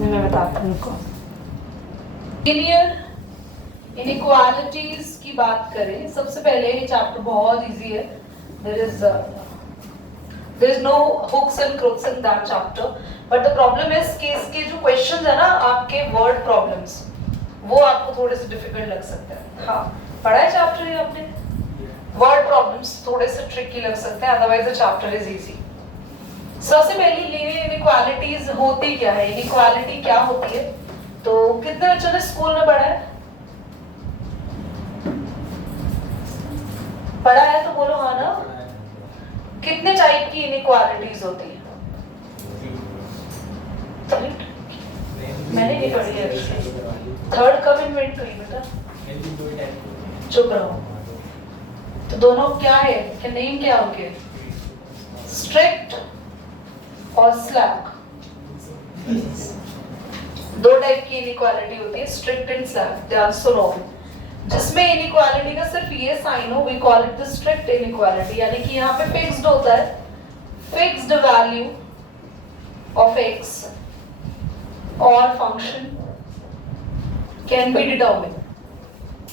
इसमें मैं बताती हूँ आपको। लीनियर इनइक्वालिटीज की बात करें, सबसे पहले ये चैप्टर बहुत इजी है। there is no hooks and crooks in that chapter, but the problem is कि इसके जो questions है ना आपके word problems, वो आपको थोड़े से difficult लग सकते हैं। हाँ, पढ़ा है chapter ये आपने? word problems थोड़े से tricky लग सकते हैं, otherwise the chapter is easy। सबसे पहली लीनियर इनइक्वालिटीज होती क्या है, इनइक्वालिटी क्या होती है? तो कितने बच्चों ने स्कूल में पढ़ा है? पढ़ा है तो बोलो हाँ ना। कितने टाइप की इनइक्वालिटीज होती है? मैंने नहीं पढ़ी है। थर्ड कब इन्वेंट हुई बेटा? चुप रहो। तो दोनों क्या है, कि नेम क्या होंगे? स्ट्रिक्ट और स्लैक। दो टाइप की इनइक्वालिटी होती है, स्ट्रिक्ट एंड स्लैक। ध्यान सुनो, जिसमें इनइक्वालिटी का सिर्फ ये साइन हो, we call it the strict inequality, यानी कि यहाँ पे फिक्स्ड होता है, फिक्स्ड वैल्यू ऑफ एक्स और फंक्शन कैन बी डिटरमिन्ड।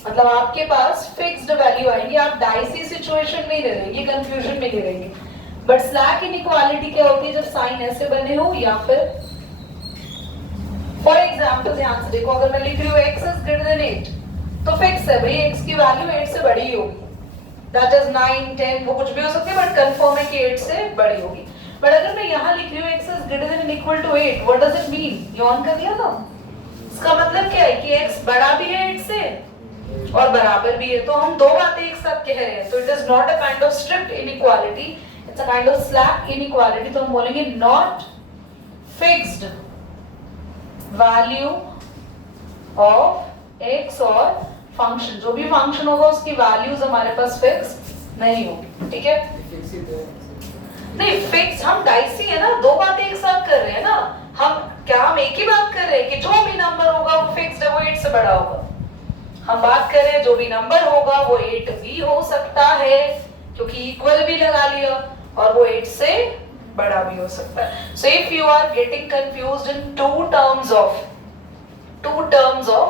मतलब आपके पास फिक्स्ड वैल्यू आएंगी, आप डाइसी सिचुएशन में ही रहेंगे, कंफ्यूजन में नहीं रहेंगे। बट स्लैक इनइक्वालिटी क्या होती है? जब साइन ऐसे बने हो या फिर फॉर एग्जाम्पल ध्यान से देखो, अगर मैं लिख रही हूँ x इज ग्रेटर देन 8 तो फिक्स है भाई, x की वैल्यू 8 से बड़ी होगी, दैट इज 9 10 वो कुछ भी हो सकती है, बट कंफर्म है कि 8 से बड़ी होगी। बट अगर मैं यहाँ लिख रही हूँ x is greater than equal to 8, what does it mean? ये ऑन कर दिया ना, इसका मतलब क्या है कि x बड़ा भी है 8 से और बराबर भी है, तो हम दो बातें एक साथ कह रहे हैं। तो it is not a kind of strict inequality, it's a kind of slack inequality. तो हम बोलेंगे not fixed value of x और फंक्शन, जो भी फंक्शन होगा उसकी वैल्यूज हमारे पास फिक्स नहीं होगी। ठीक है? नहीं फिक्स, हम डाइसी है ना, दो बातें एक साथ कर रहे हैं ना। हम एक ही बात कर रहे हैं कि जो भी नंबर होगा वो फिक्स्ड है, वो 8 से बड़ा होगा। हम बात कर रहे हैं जो भी नंबर होगा वो 8 भी हो सकता है, क्योंकि इक्वल भी लगा लिया, और वो 8 से बड़ा भी हो सकता है। So if you are getting confused in to terms of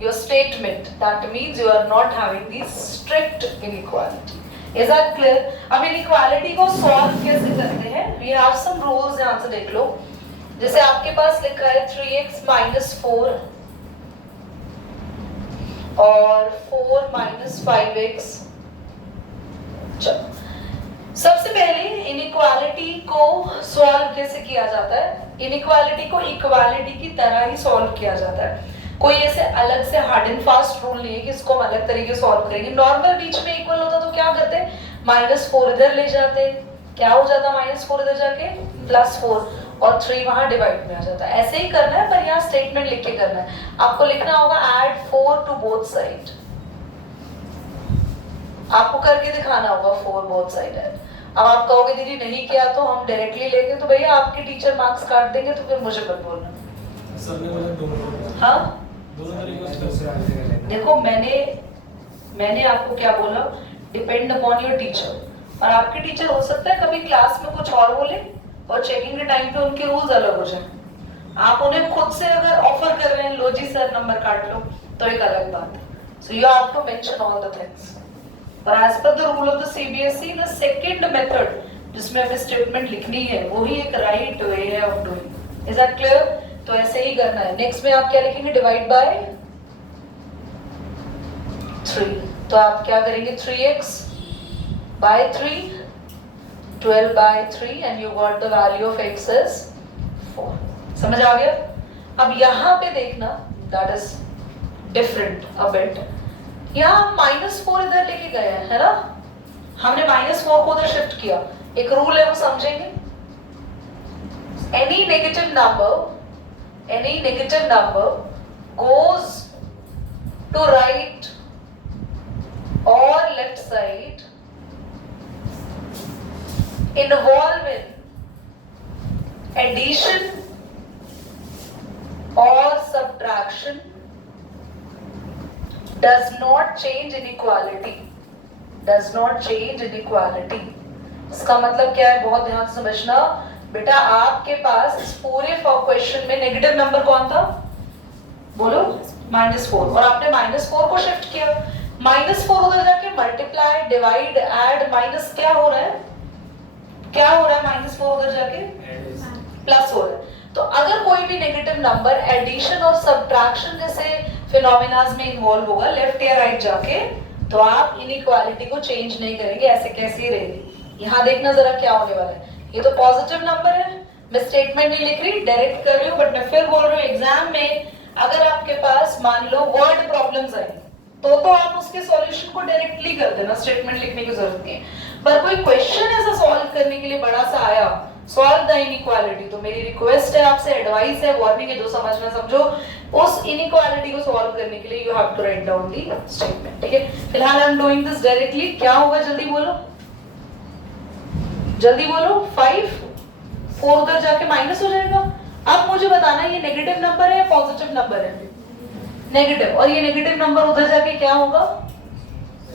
your statement, that means you are not having the strict inequality. Is that clear? अब inequality को solve कैसे करते हैं? We have some rules, ध्यान से देख लो। जैसे आपके पास लिखा है 3x minus 4 और 4 minus 5x। चलो, सबसे पहले इनइक्वालिटी को सॉल्व कैसे किया जाता है? इनइक्वालिटी को इक्वालिटी की तरह ही सॉल्व किया जाता है। कोई ऐसे अलग से हार्ड एंड फास्ट रूल नहीं है कि इसको हम अलग तरीके से सॉल्व करेंगे। नॉर्मल बीच में इक्वल होता तो क्या करते? -4 इधर ले जाते, क्या हो जाता -4 इधर जाके +4, और 3 वहां डिवाइड में आ जाता है। ऐसे ही करना है, पर यहाँ स्टेटमेंट लिख के करना है। आपको लिखना होगा ऐड 4 टू बोथ साइड, आपको करके दिखाना होगा 4 बोथ साइड है। अब आप कहोगे दीदी नहीं किया तो हम डायरेक्टली लेंगे, तो भैया आपके टीचर मार्क्स काट देंगे, तो फिर मुझे मत बोलना। हाँ देखो, मैंने आपको क्या बोला, डिपेंड अपॉन योर टीचर। और आपके टीचर हो सकता है कभी क्लास में कुछ और बोले और चेकिंग के टाइम पे उनके रूल्स अलग हो जाए। आप उन्हें खुद से अगर ऑफर कर रहे हैं लो जी सर नंबर काट लो, तो एक अलग बात है। So you have to mention all the things. But as per the rule of the CBSE, the second method जिसमें हमें स्टेटमेंट लिखनी है वही एक राइट वे है of doing. Is that clear? तो ऐसे ही करना है। नेक्स्ट में आप क्या लिखेंगे? Divide by 3। तो आप क्या करेंगे? 3x by 3, 12 by 3 and you got the value of x is 4। समझ आ गया? अब यहाँ पे देखना, that is different a bit। यहाँ हम -4 इधर लेके गए हैं, है ना? हमने -4 को उधर शिफ्ट किया। एक रूल है वो समझेंगे। any negative number goes to right or left side involve in addition or subtraction does not change inequality। इसका मतलब क्या है? बहुत ध्यान से समझना। बेटा आपके पास इस पूरे क्वेश्चन में नेगेटिव नंबर कौन था, बोलो, -4, और आपने -4 को शिफ्ट किया, -4 उधर जाके मल्टीप्लाई, डिवाइड, ऐड, माइनस क्या हो रहा है, क्या हो रहा है, -4 उधर जाके प्लस हो रहा है। तो अगर कोई भी नेगेटिव नंबर एडिशन और सब्ट्रैक्शन जैसे फिनोमेनाज में इन्वॉल्व होगा लेफ्ट या राइट जाके, तो आप इनइक्वालिटी को चेंज नहीं करेंगे, ऐसे कैसे ही रहेगी। यहाँ देखना जरा क्या होने वाला है, ये तो पॉजिटिव नंबर है, मैं स्टेटमेंट नहीं लिख रही, डायरेक्ट कर रही हूँ, बट मैं फिर बोल रही हूँ एग्जाम में अगर आपके पास मान लो वर्ड प्रॉब्लम्स आई तो आप उसके सॉल्यूशन को डायरेक्टली कर देना, स्टेटमेंट लिखने की जरूरत नहीं है। पर कोई क्वेश्चन ऐसा सॉल्व करने के लिए बड़ा सा आया, सॉल्व द इनइक्वालिटी, तो मेरी रिक्वेस्ट है आपसे, एडवाइस है, वार्निंग है, जो समझना समझो, उस इनइक्वालिटी को सॉल्व करने के लिए you have to write down the statement, ठीक है। फिलहाल I am doing this directly, क्या होगा जल्दी बोलो, जल्दी बोलो, 5, 4 उधर जाके माइनस हो जाएगा। अब मुझे बताना ये नेगेटिव नंबर है या पॉजिटिव नंबर है, नेगेटिव, और ये नेगेटिव नंबर उधर जाके क्या होगा,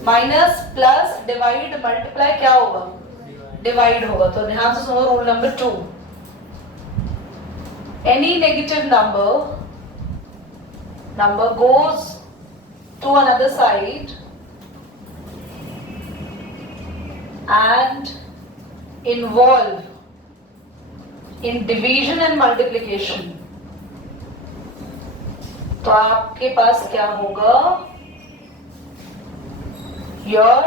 माइनस, प्लस, डिवाइड, मल्टीप्लाई, क्या होगा, डिवाइड होगा। तो ध्यान से सुनो rule number 2, any negative number goes to another side and involve in division and multiplication, तो आपके पास क्या होगा, your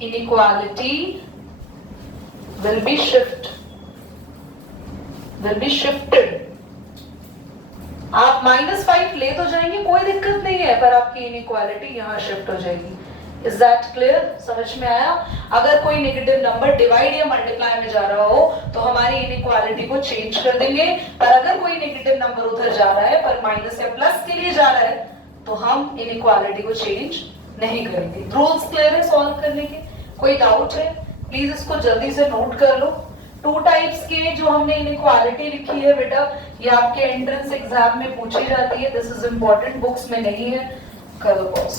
inequality will be shifted. आप -5 ले तो जाएंगे, कोई दिक्कत नहीं है, पर आपकी इनइक्वालिटी यहाँ शिफ्ट हो जाएगी। इज दैट क्लियर, समझ में आया। अगर कोई नेगेटिव नंबर डिवाइड या मल्टीप्लाई में जा रहा हो तो हमारी इनइक्वालिटी को चेंज कर देंगे, पर अगर कोई नेगेटिव नंबर उधर जा रहा है पर माइनस या प्लस के लिए जा रहा है तो हम इनइक्वालिटी को चेंज नहीं करेंगे। रूल्स क्लियर है सॉल्व करने के, कोई डाउट है प्लीज इसको जल्दी से नोट कर लो। 2 टाइप्स के जो हमने इनइक्वालिटी लिखी है बेटा, ये आपके एंट्रेंस एग्जाम में पूछी जाती है, दिस इज इंपॉर्टेंट, बुक्स में नहीं है, कर दो पॉज।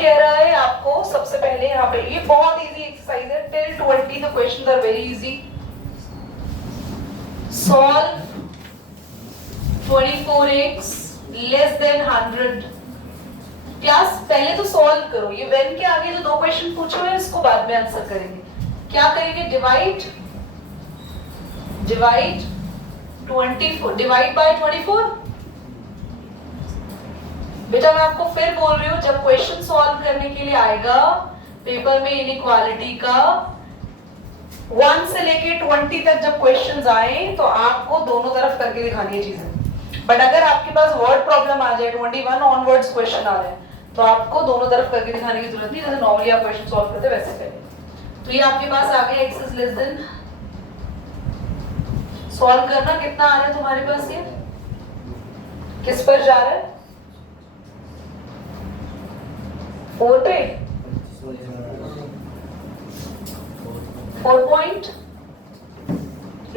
कह रहा है आपको सबसे पहले यहाँ पे, ये बहुत इजी एक्सरसाइज है, till 20 the questions are very easy. Solve 24x less than 100 plus, पहले तो सॉल्व करो, ये व्हेन के आगे जो 2 क्वेश्चन पूछे हुए हैं इसको बाद में आंसर करेंगे। क्या करेंगे, डिवाइड 24, डिवाइड बाय 24। बेटा मैं आपको फिर बोल रही हूँ, जब क्वेश्चन सॉल्व करने के लिए आएगा पेपर में इनइक्वालिटी का 1 से लेके 20 तक जब क्वेश्चंस आए तो आपको दोनों तरफ करके दिखानी है चीजें। बट अगर आपके पास वर्ड प्रॉब्लम आ जाए, 21 ऑनवर्ड्स क्वेश्चन आ रहे हैं, तो आपको दोनों तरफ करके दिखाने की जरूरत नहीं, जैसे नॉर्मली आप क्वेश्चन सॉल्व करते वैसे करें। तो ये आपके पास आ गया x is less than, solve करना, कितना आ रहा है तुम्हारे पास, ये किस पर जा रहा है, 4 पे, 4 पॉइंट,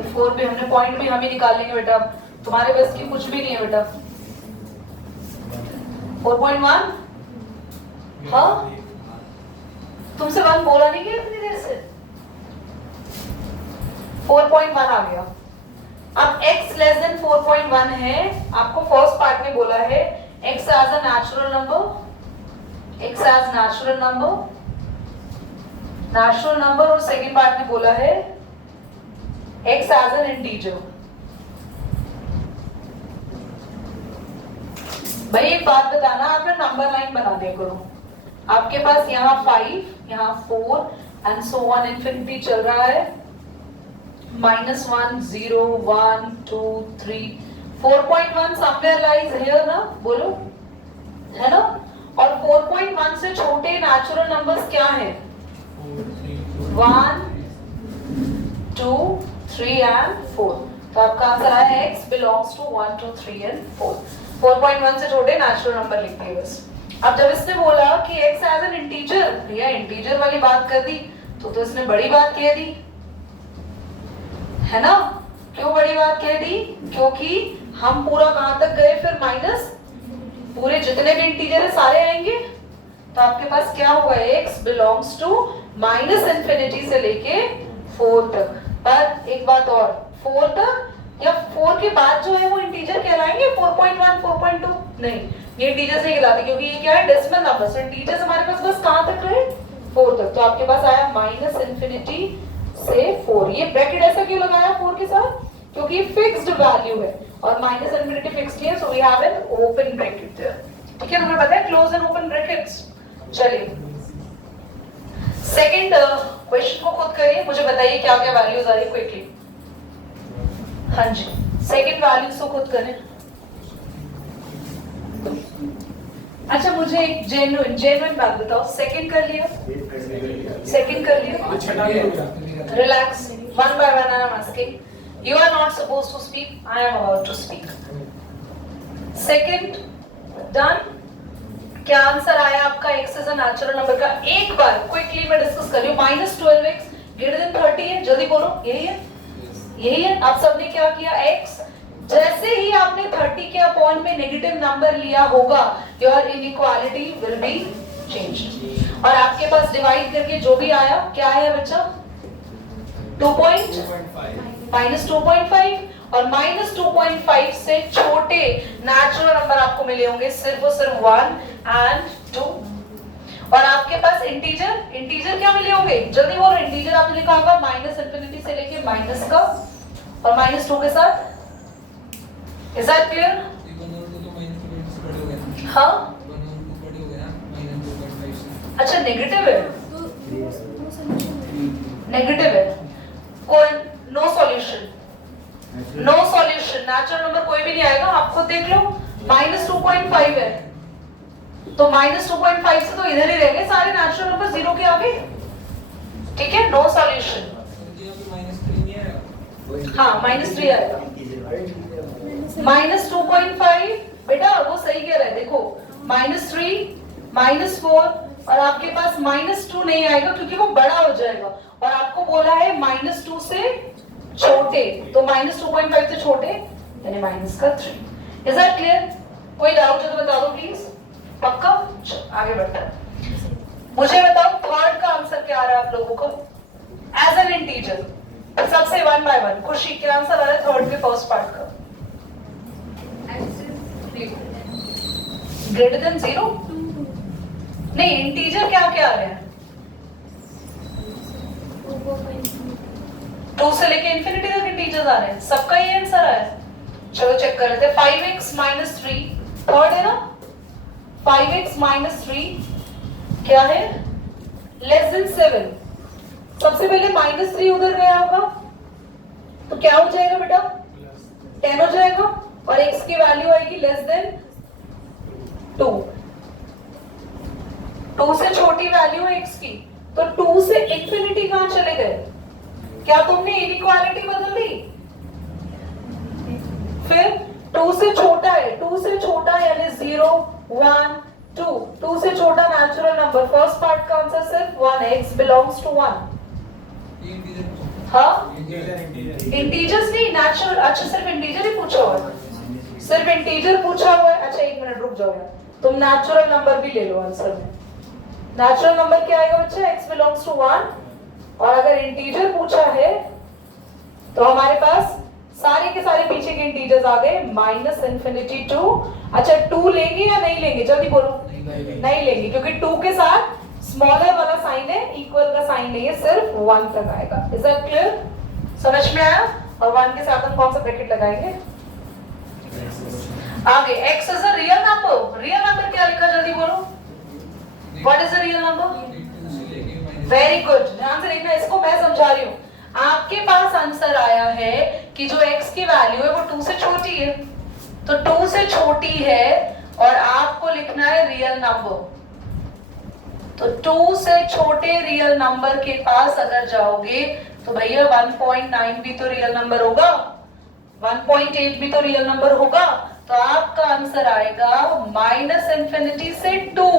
4 पे हमने पॉइंट भी हम ही निकाल लेंगे बेटा, तुम्हारे पास की कुछ भी नहीं है बेटा। 4.1, हाँ तुमसे 1 बोला नहीं गया इतनी देर से, 4.1 आ गया। अब x लेस देन 4.1 है, आपको फर्स्ट पार्ट में बोला है x as a natural number, x as natural number, और सेकंड पार्ट में बोला है x एज एन इंटीजर। भाई एक बात बताना, आप ना नंबर लाइन बना दिया करो, आपके पास यहाँ 5, यहाँ 4 एंड सो ऑन इंफिनिटी चल रहा है, -1, 0, 1, 2, 3, 4.1 समवेयर लाइज हियर ना, बोलो, है ना। और 4.1 से छोटे नेचुरल नंबर्स क्या हैं, 1, 2, 3 एंड 4। तो आपका आंसर आया x बिलोंग्स टू 1, 2, 3 एंड 4। 4.1 से छोटे नेचुरल नंबर लिखते हैं बस। अब जब इसने बोला कि x एज एन इंटीजर, भैया इंटीजर वाली बात कर दी तो इसने बड़ी बात कह दी, है ना। क्यों बड़ी बात कह दी, क्योंकि हम पूरा कहां तक गए, फिर माइनस, पूरे जितने भी इंटीजर है सारे आएंगे, तो आपके पास क्या होगा, x बिलोंग्स टू -इंफिनिटी से लेके 4 तक। पर एक बात और, 4 तक या 4 के बाद जो है वो इंटीजर कहलाएंगे 4.1 4.2 नहीं, ये इंटीजर्स नहीं कहलाते क्योंकि ये क्या है डेसिमल नंबर। इंटीजर्स हमारे पास बस कहां तक रहे 4 तक। तो आपके पास आया -इंफिनिटी से 4। ये ब्रैकेट ऐसा क्यों लगाया 4 के साथ? क्योंकि ये फिक्स्ड वैल्यू है और -इंफिनिटी फिक्स्ड है, so we have an open bracket there. ठीक है, तुम्हें पता है क्लोज एंड ओपन ब्रैकेट्स। चलिए सेकंड क्वेश्चन को खुद करिए, मुझे बताइए क्या क्या वैल्यूज आ रही है क्विकली। हाँ जी, सेकंड वैल्यूज को खुद करें। अच्छा मुझे एक जेन्युइन बात बताओ, सेकंड कर लिया? सेकंड कर लिया? Relax, one by one I am asking. You are not supposed to speak, I am about to speak. Second, done. क्या आंसर आया आपका x is a natural number का? एक बार क्विकली मैं डिस्कस कर रही हूँ। -12x ग्रेटर देन 30 है, जल्दी बोलो। यही है, यही है। आप सबने क्या किया? x जैसे ही आपने 30 के अपॉन में नेगेटिव नंबर लिया होगा, your inequality will be changed. और आपके पास डिवाइड करके जो भी आया, क्या आया बच्चा? 2.5 और -2.5 से छोटे नेचुरल नंबर आपको मिले होंगे सिर्फ और सिर्फ 1 and 2। और आपके पास इंटीजर क्या मिले होंगे? जल्दी बोलो। इंटीजर आपने लिखा होगा -इंफिनिटी से लेके माइनस का और -2 के साथ। Is that clear? हाँ, अच्छा नेगेटिव है, नेगेटिव है। कोई no solution, no solution. Natural number कोई भी नहीं आएगा। आप खुद देख लो, -2.5 है तो -2.5 से तो इधर ही रहेंगे सारे नेचुरल नंबर 0 के आगे। ठीक है, नो सॉल्यूशन। हाँ -3 आएगा। -2.5 बेटा वो सही कह रहा है, देखो -3 -4 और आपके पास -2 नहीं आएगा क्योंकि वो बड़ा हो जाएगा। और आपको बोला है -2 से छोटे, तो -2.5 से छोटे यानी -3। Is that clear? कोई डाउट है तो बता दो प्लीज। पक्का? आगे बढ़ते हैं। मुझे बताओ थर्ड का आंसर क्या आ रहा है आप लोगों को? एज एन इंटीजर सबसे 1 बाय 1। खुशी क्या आंसर आ रहा है थर्ड के फर्स्ट पार्ट का? ग्रेटर देन 0 नहीं, इंटीजर क्या क्या आ रहे हैं? 2 से लेके इंफिनिटी तक इंटीजर्स आ रहे हैं। सबका ये आंसर आया। चलो चेक कर लेते हैं। 5x - 3 थर्ड है ना? 5x - 3 क्या है? Less than 7। सबसे पहले -3 उधर गया होगा तो क्या हो जाएगा बेटा? 10 हो जाएगा और x की वैल्यू आएगी लेस देन 2। 2 से छोटी वैल्यू है x की, तो 2 से इंफिनिटी कहां चले गए? क्या तुमने इनइक्वालिटी बदल दी? फिर 2 से छोटा है, 2 से छोटा यानी 0 1 2। 2 से छोटा नेचुरल नंबर, फर्स्ट पार्ट का आंसर सिर्फ 1 है, x बिलोंग्स टू 1। हाँ इंटीजर्स नहीं, नेचुरल। अच्छा सिर्फ इंटीजर ही पूछा हुआ है, सिर्फ इंटीजर पूछा हुआ है। अच्छा एक मिनट रुक जाओ यार, तुम नेचुरल नंबर भी ले लो आंसर में। नेचुरल नंबर क्या आएगा बच्चा? x belongs to 1। और अगर इंटीजर पूछा है तो हमारे पास सारे के सारे पीछे के इंटीजर्स आ गए -इंफिनिटी टू। अच्छा 2 लेंगे या नहीं लेंगे? जल्दी बोलो। नहीं लेंगे क्योंकि 2 के साथ स्मॉलर वाला साइन है, इक्वल का साइन नहीं है, सिर्फ 1 तक आएगा। Is that clear? समझ में आया? और 1 के साथ हम कौन सा ब्रैकेट लगाएंगे? आगे x is a real number. Real number क्या लिखा? जल्दी बोलो। What is a real number? Very good, ध्यान से देखना, इसको मैं समझा रही हूँ। आपके पास आंसर आया है कि जो x की वैल्यू है वो 2 से छोटी है, तो 2 से छोटी है और आपको लिखना है रियल नंबर। तो 2 से छोटे रियल नंबर के पास अगर जाओगे तो भैया 1.9 भी तो रियल नंबर होगा, 1.8 भी तो रियल नंबर होगा। तो आपका आंसर आएगा -इंफिनिटी से 2।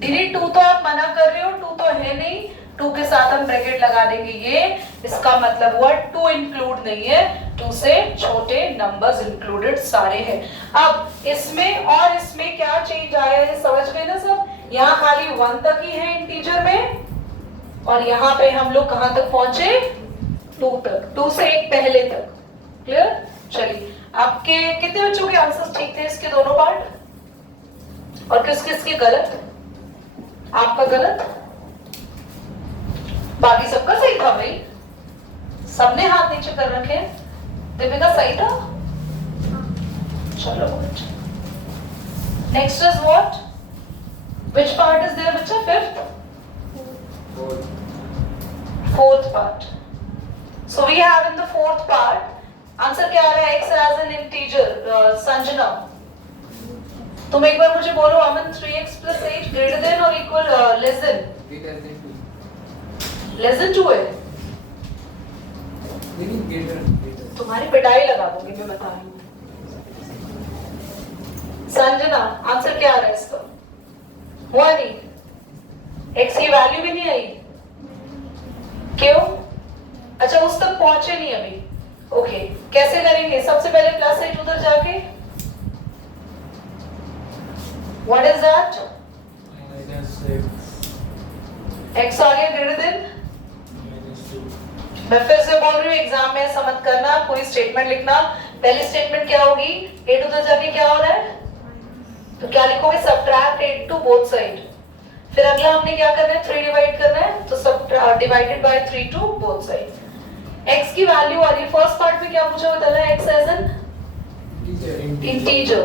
दीदी 2 तो आप मना कर रहे हो, 2 तो है नहीं, 2 के साथ हम ब्रैकेट लगा देंगे। ये इसका मतलब हुआ 2 इंक्लूड नहीं है, 2 से छोटे नंबर्स इंक्लूडेड सारे हैं। अब इसमें और इसमें क्या चेंज आया है समझ गए ना सब? यहाँ खाली 1 तक ही है इंटीजर में और यहाँ पे हम लोग कहां तक पहुंचे? 2 तक, 2 से 1 पहले तक। क्लियर? चलिए, आपके कितने बच्चों के आंसर्स ठीक थे इसके दोनों पार्ट, और किस किस के गलत? आपका गलत, बाकी सबका सही था भाई, सबने हाथ नीचे कर रखे। दीपिका सही था? चलो, next is what? Which part is there बच्चा? Fifth? Fourth part. So we have in the fourth part, answer क्या आ रहा है? X as an integer. Sanjana, तुम एक बार मुझे बोलो, अमन, 3x plus 8 greater than or equal less than? Less than 2 है। तुम्हारी पिटाई लगा दूंगी मैं, बता रही हूँ। संजना, आंसर क्या आ रहा है इसका? हुआ नहीं, x की वैल्यू भी नहीं आई। क्यों? अच्छा, उस तक पहुंचे नहीं अभी। ओके, कैसे करेंगे? सबसे पहले प्लस 8 उधर जाके, व्हाट इज दैट? x आ गया ग्रेटर देन। मैं फिर से बोल रही हूँ, एग्जाम में ऐसा मत करना, कोई स्टेटमेंट लिखना, पहली स्टेटमेंट क्या होगी? 8 उधर जाके क्या हो रहा है, तो क्या लिखोगे? Subtract 8 to both side. फिर अगला हमने क्या करना है? 3 डिवाइड करना है, तो सब divided by 3 to both side. x की वैल्यू आ रही है, फर्स्ट पार्ट में क्या पूछा हुआ था? x as an integer.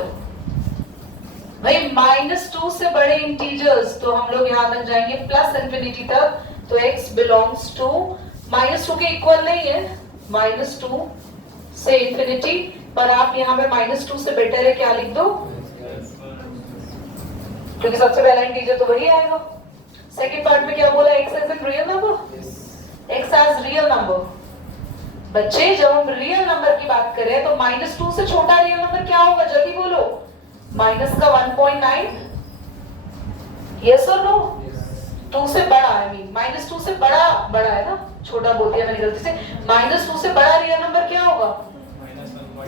भाई -2 से बड़े इंटीजर्स तो हम लोग यहां तक जाएंगे प्लस इंफिनिटी तक, तो x बिलोंग्स टू -2 के इक्वल नहीं है, -2 से इंफिनिटी, पर आप यहाँ पे -2 से बेटर है क्या लिख दो, क्योंकि सबसे पहला इंटीजर तो वही आएगा। सेकंड पार्ट में क्या बोला? x as an real number, x as real number. बच्चे, जब हम रियल नंबर की बात करें तो -2 से छोटा रियल नंबर क्या होगा? जल्दी बोलो। माइनस का 1.9, यस और नो? 2 से बड़ा, आई मीन -2 से बड़ा है ना, छोटा बोल दिया मैंने गलती से। -2 से बड़ा रियल नंबर क्या होगा?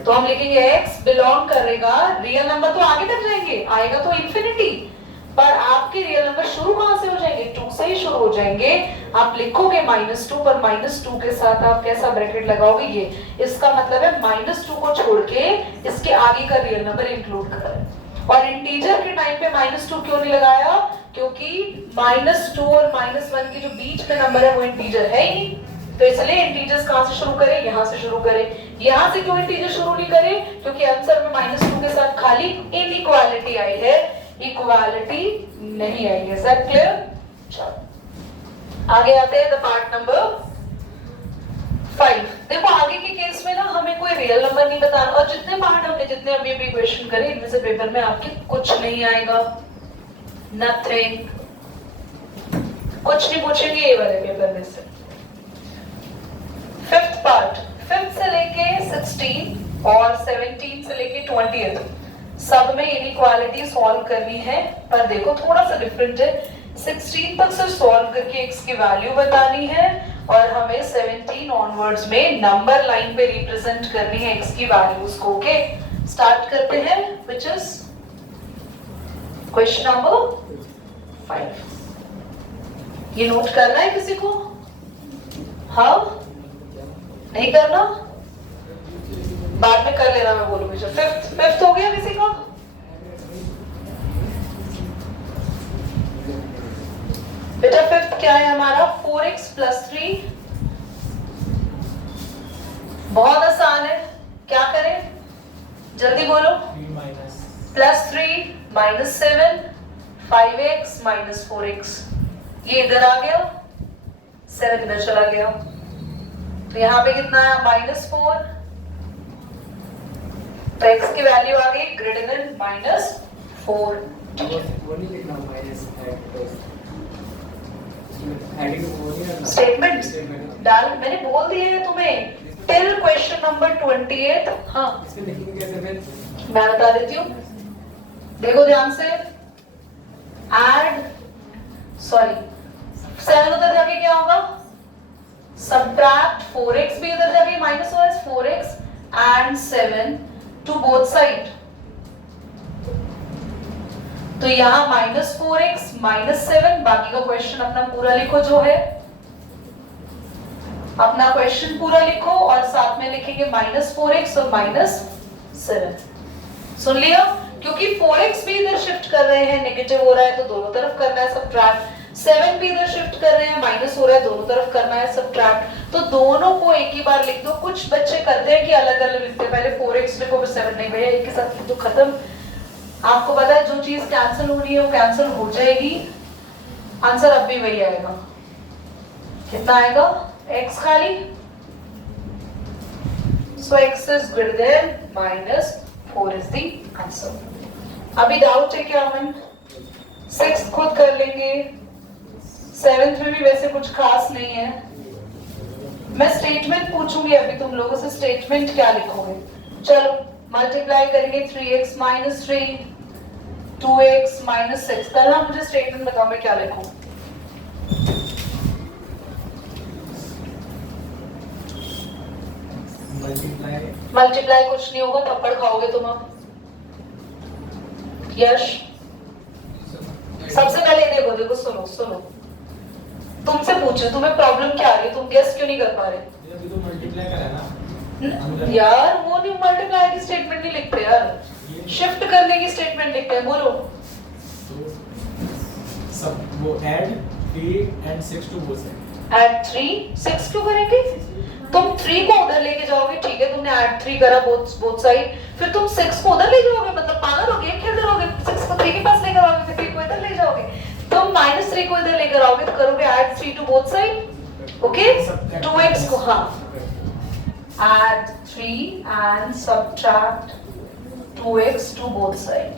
तो हम लिखेंगे x बिलोंग करेगा, रियल नंबर तो आगे तक जाएंगे, आएगा तो इंफिनिटी, पर आपके रियल नंबर शुरू कहां से हो जाएंगे? 2 से ही शुरू हो जाएंगे। आप लिखोगे -2, पर -2 के साथ आप कैसा ब्रैकेट लगाओगे? ये, इसका मतलब है -2 को छोड़ के इसके आगे का रियल नंबर इंक्लूड कर रहा है। और इंटीजर के टाइम पे -2 क्यों नहीं लगाया? क्योंकि -2 और -1 के जो बीच में नंबर है वो इंटीजर है ही नहीं, तो इसलिए इंटीजर्स कहां से शुरू करें? यहां से शुरू करें। यहां से क्यों इंटीजर शुरू नहीं करें? क्योंकि आंसर में -2 के साथ खाली इनइक्वालिटी आई है, इक्वालिटी नहीं आई है। Sir clear? चलो आगे आते हैं, द पार्ट नंबर 5। देखो, आगे के केस में ना हमें कोई रियल नंबर नहीं बताना, और जितने पार्ट हमने जितने अभी अभी क्वेश्चन करे, इनमें से पेपर में आपके कुछ नहीं आएगा, नथिंग, कुछ नहीं पूछेंगे ये वाले पेपर में से। फिफ्थ पार्ट, 5 से लेके 16 और 17 से लेके 20 सब में इनइक्वालिटी सॉल्व करनी है, पर देखो थोड़ा सा डिफरेंट है। 16 तक से सॉल्व करके x की वैल्यू बतानी है, और हमें 17 ऑनवर्ड्स में नंबर लाइन पे रिप्रेजेंट करनी है x की वैल्यूज को। ओके, स्टार्ट करते हैं, व्हिच इज क्वेश्चन नंबर 5। ये नोट करना है किसी को? हाँ, नहीं करना? बाद में कर लेना, मैं बोलूंगी। फिफ्थ हो गया किसी का? बेटा फिफ्थ क्या है हमारा? 4x + 3। बहुत आसान है, क्या करें? जल्दी बोलो। +3 -7 5x - 4x, ये इधर आ गया, 7 इधर चला गया, तो यहाँ पे कितना है? -4, तो x की वैल्यू आ गई ग्रेटर देन -4। स्टेटमेंट डाल, मैंने बोल दिया है तुम्हें टिल क्वेश्चन नंबर 28। हाँ, मैं बता देती हूँ, देखो ध्यान से। सॉरी 7 उधर जाके क्या होगा? सब्ट्रैक्ट 4x भी उधर जाके -4x and 7 to both side, तो यहाँ -4x -7, बाकी का क्वेश्चन अपना पूरा लिखो जो है। अपना क्वेश्चन पूरा लिखो और साथ में लिखेंगे -4x और -7। सुन लिया? क्योंकि 4x भी इधर शिफ्ट कर रहे हैं, नेगेटिव हो रहा है तो दोनों तरफ करना है सब्ट्रैक्ट। 7 भी इधर शिफ्ट कर रहे हैं, माइनस हो रहा है, दोनों तरफ करना है सब्ट्रैक्ट। तो दोनों को एक ही बार लिख दो। कुछ बच्चे करते हैं कि अलग अलग लिखते हैं, पहले 4x लिखो फिर 7 नहीं, भैया एक के साथ लिख दो, खत्म। आपको पता है जो चीज कैंसिल हो रही है वो कैंसिल हो जाएगी। आंसर अब भी वही आएगा। कितना आएगा? x खाली, so x is greater than -4 is the answer। अभी डाउट है क्या? हम 6 खुद कर लेंगे, 7th में भी वैसे कुछ खास नहीं है। मैं स्टेटमेंट पूछूंगी अभी तुम लोगों से, स्टेटमेंट क्या लिखोगे। चलो मल्टीप्लाई करेंगे 3x - 3, 2x - 6। पहला मुझे स्टेटमेंट बताओ मैं क्या लिखूं। मल्टीप्लाई कुछ नहीं होगा, थप्पड़ खाओगे तुम अब। यश सबसे पहले देखो, देखो सुनो सुनो, तुमसे पूछो तुम्हें प्रॉब्लम क्या आ रही है, तुम गेस क्यों नहीं कर पा रहे? अभी तो मल्टीप्लाई करा ना यार, वो नहीं मल्टीप्लाई की स्टेटमेंट नहीं लिखते यार, शिफ्ट करने की स्टेटमेंट लिखते हैं। बोलो तो सब वो add 3 and 6 to both side. Add 3 6 क्यों करेंगे? तुम 3 को उधर लेके जाओगे, ठीक है, तुमने ऐड 3 करा बोथ साइड, फिर तुम 6 को उधर ले जाओगे, मतलब पागल हो गए, खेल रहोगे, 6 को 3 के पास लेकर आओगे, फिर 3 को इधर ले जाओगे, तुम -3 को इधर लेकर आओगे तो करोगे add 3 to both side. Okay, 2x को, हाँ, add 3 and subtract 2x to both side।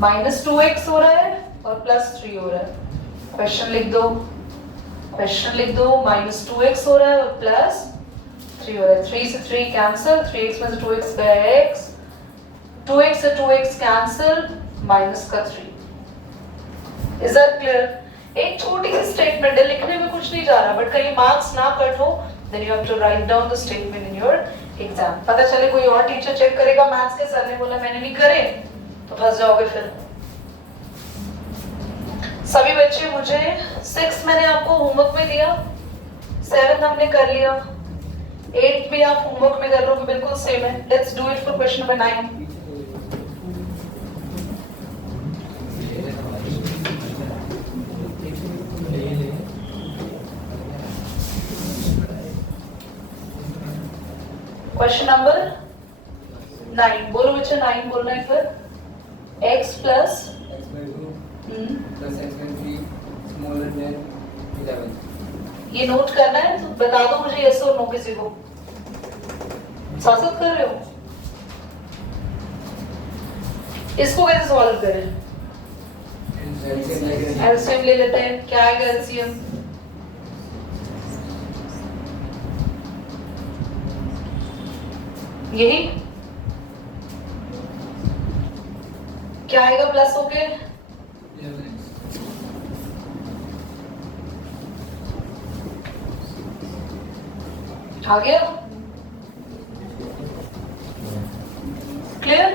-2x हो रहा है और +3 हो रहा है। क्वेश्चन लिख दो, क्वेश्चन लिख दो, -2x हो रहा है और +3 हो रहा है। 3 से 3 कैंसिल, 3x में से 2x गया x, 2x से 2x cancel, -3। Is that clear? एक छोटी सी स्टेटमेंट है, लिखने में कुछ नहीं जा रहा, बट कहीं मार्क्स ना कट हो, then you have to write down the statement in your exam. पता चले कोई और टीचर चेक करेगा मैथ्स के, सर ने बोला मैंने नहीं करे, तो फंस जाओगे फिर। सभी बच्चे, मुझे 6 मैंने आपको होमवर्क में दिया, 7 हमने कर लिया, 8 भी आप होमवर्क में कर लो, बिल्कुल सेम है। Let's do it for question number 9। Question number 9, बोलो बच्चे 9 बोलना है फिर। x plus plus x by 3 smaller than 11। ये नोट करना है तो बता दो मुझे यस और नो किसी को। साथ कर रहे हो? इसको कैसे सॉल्व करें? एलसीएम ले लेते हैं। क्या आएगा एलसीएम? यही क्या आएगा प्लस होके? आ गया? क्लियर?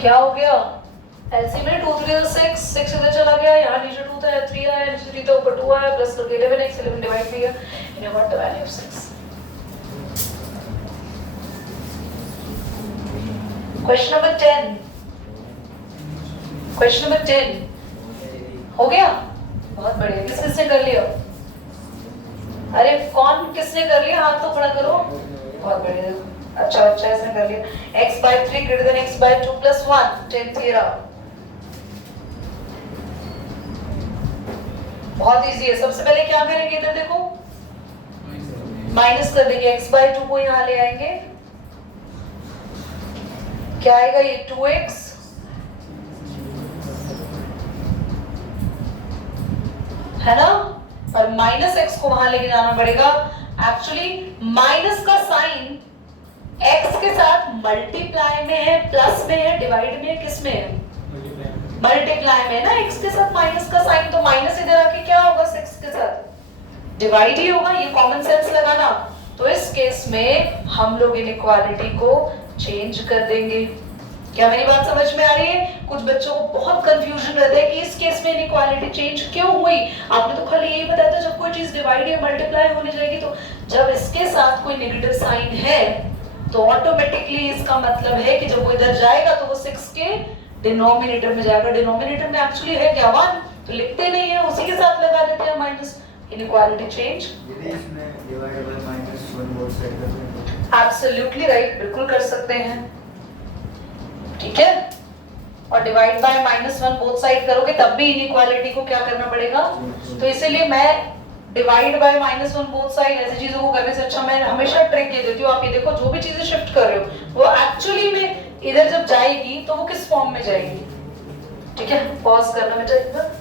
क्या हो गया? एलसीएम में 2 3 6, 6 इधर चला गया, यहाँ नीचे 2 था, 3 आया, नीचे 3 था, ऊपर 2 आया, प्लस करके 11x, 11 डिवाइड किया, and you got the value of 6। Question number 10, question number 10 हो गया? बहुत बढ़िया। किस किसने कर लिया? अरे कौन किसने कर लिया? हाथ तो खड़ा करो। बहुत बढ़िया, अच्छा अच्छा इसने कर लिया। x by 3 greater than x by 2 plus 1, 10th ये रहा। बहुत इजी है। सबसे पहले क्या करेंगे, इधर देखो, माइनस कर देंगे, x by 2 को यहाँ ले आएंगे, क्या आएगा ये 2x, है ना, और माइनस x को वहां लेके जाना पड़ेगा। एक्चुअली माइनस का साइन x के साथ मल्टीप्लाई में है, प्लस में है, डिवाइड में है, किस में है? मल्टीप्लाई में ना, x के साथ माइनस का साइन, तो माइनस इधर आके क्या होगा? 6 के साथ डिवाइड ही होगा। ये कॉमन सेंस लगाना। तो इस केस में हम लोग इनइक्वालिटी को चेंज कर देंगे। क्या मेरी बात समझ में आ रही है? कुछ बच्चों को बहुत कंफ्यूजन रहता है कि इस केस में इनइक्वालिटी चेंज क्यों हुई। आपने तो खाली यही बताया था जब कोई चीज डिवाइड या मल्टीप्लाई होने जाएगी, तो जब इसके साथ कोई नेगेटिव साइन है तो ऑटोमेटिकली इसका मतलब है कि जब वो इधर जाएगा तो वो 6 के डिनोमिनेटर में जाएगा। डिनोमिनेटर में एक्चुअली है क्या 1, तो लिखते नहीं है, उसी के साथ लगा देते हैं माइनस। इनइक्वालिटी चेंज यदि इसमें डिवाइड बाय -1 बोथ साइड कर दें तो एब्सोल्युटली राइट, बिल्कुल कर सकते हैं, ठीक है। और डिवाइड बाय -1 बोथ साइड करोगे तब भी इनइक्वालिटी को क्या करना पड़ेगा। तो इसीलिए मैं डिवाइड बाय -1 बोथ साइड ऐसी चीजों को करने से अच्छा मैं हमेशा ट्रिक ये देती हूँ। आप ये देखो जो भी चीजें शिफ्ट कर रहे हो वो एक्चुअली में इधर जब जाएगी तो वो किस फॉर्म में जाएगी, ठीक है। पॉज करना बेटा एक बार।